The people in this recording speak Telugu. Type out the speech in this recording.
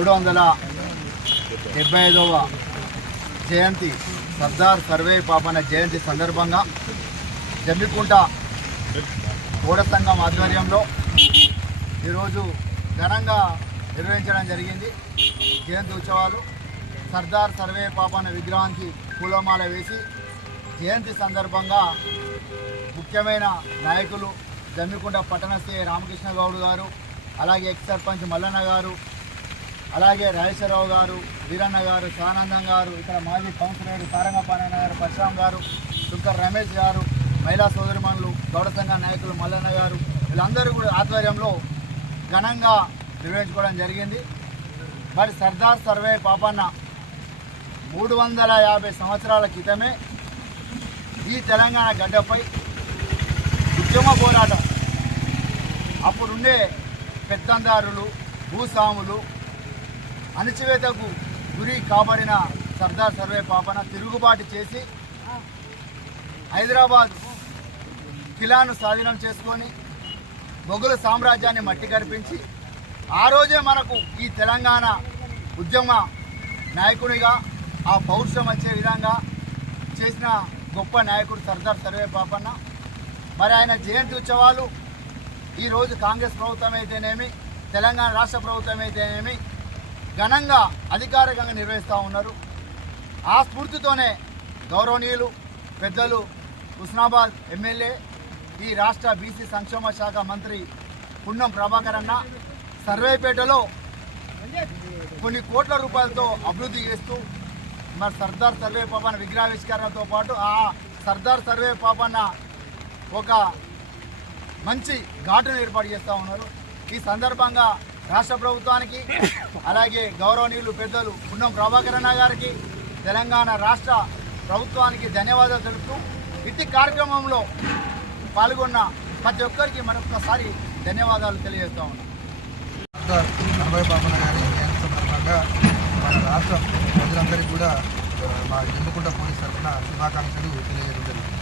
375వ జయంతి సర్దార్ సర్వేపల్లి పాపన్న జయంతి సందర్భంగా జమ్మికుంట ఓడ సంఘం ఆధ్వర్యంలో ఈరోజు ఘనంగా నిర్వహించడం జరిగింది. జయంతి ఉత్సవాలు సర్దార్ సర్వేపల్లి పాపన్న విగ్రహానికి పూలమాల వేసి జయంతి సందర్భంగా ముఖ్యమైన నాయకులు జమ్మికుంట పట్టణ సిఐ రామకృష్ణ గౌడ్ గారు, అలాగే ఎక్స్ సర్పంచ్ మల్లన్న గారు, అలాగే రాజేశ్వరరావు గారు, వీరన్న గారు, శివానందం గారు, ఇక్కడ మాజీ కౌన్సిలర్ తారంగపానయ్య గారు, పరశురామ్ గారు, శుంకర్ రమేష్ గారు, మహిళా సోదరిమణులు, గౌడ సంఘ నాయకులు మల్లన్న గారు, వీళ్ళందరూ కూడా ఆధ్వర్యంలో ఘనంగా నిర్వహించుకోవడం జరిగింది. మరి సర్దార్ సర్వేపల్లి పాపన్న 350 సంవత్సరాల క్రితమే ఈ తెలంగాణ గడ్డపై ఉద్యమ పోరాటం, అప్పుడుండే పెత్తందారులు, భూస్వాములు, అణచివేతకు గురి కాబడిన సర్దార్ సర్వేపల్లి పాపన్న తిరుగుబాటు చేసి హైదరాబాద్ కిలాను స్వాధీనం చేసుకొని మొఘలు సామ్రాజ్యాన్ని మట్టి కరిపించి ఆ రోజే మనకు ఈ తెలంగాణ ఉద్యమ నాయకునిగా ఆ పౌరుషం వచ్చే విధంగా చేసిన గొప్ప నాయకుడు సర్దార్ సర్వేపల్లి పాపన్న. మరి ఆయన జయంతి ఉత్సవాలు ఈరోజు కాంగ్రెస్ ప్రభుత్వం అయితేనేమి, తెలంగాణ రాష్ట్ర ప్రభుత్వం అయితేనేమి ఘనంగా అధికారికంగా నిర్వహిస్తూ ఉన్నారు. ఆ స్ఫూర్తితోనే గౌరవనీయులు పెద్దలు హుస్నాబాద్ ఎమ్మెల్యే, ఈ రాష్ట్ర బీసీ సంక్షేమ శాఖ మంత్రి పున్నం ప్రభాకర్ అన్న సర్వేపేటలో కొన్ని కోట్ల రూపాయలతో అభివృద్ధి చేస్తూ మరి సర్దార్ సర్వేపల్లి పాపన్న విగ్రహావిష్కరణతో పాటు ఆ సర్దార్ సర్వేపల్లి పాపన్న ఒక మంచి ఘాటును ఏర్పాటు చేస్తూ ఉన్నారు. ఈ సందర్భంగా రాష్ట్ర ప్రభుత్వానికి, అలాగే గౌరవనీయులు పెద్దలు పున్నం ప్రభాకర్ అన్న గారికి, తెలంగాణ రాష్ట్ర ప్రభుత్వానికి ధన్యవాదాలు తెలుపుతూ ఇట్టి కార్యక్రమంలో పాల్గొన్న ప్రతి ఒక్కరికి మరొకసారి ధన్యవాదాలు తెలియజేస్తూ ఉన్నాం. సర్దార్ సర్వేపల్లి పాపన్న గారి జయంతి సందర్భంగా మన రాష్ట్ర ప్రజలందరికీ కూడా మా జమ్మికుంట పోలీస్ తరఫున శుభాకాంక్షలు తెలియజేయడం జరిగింది.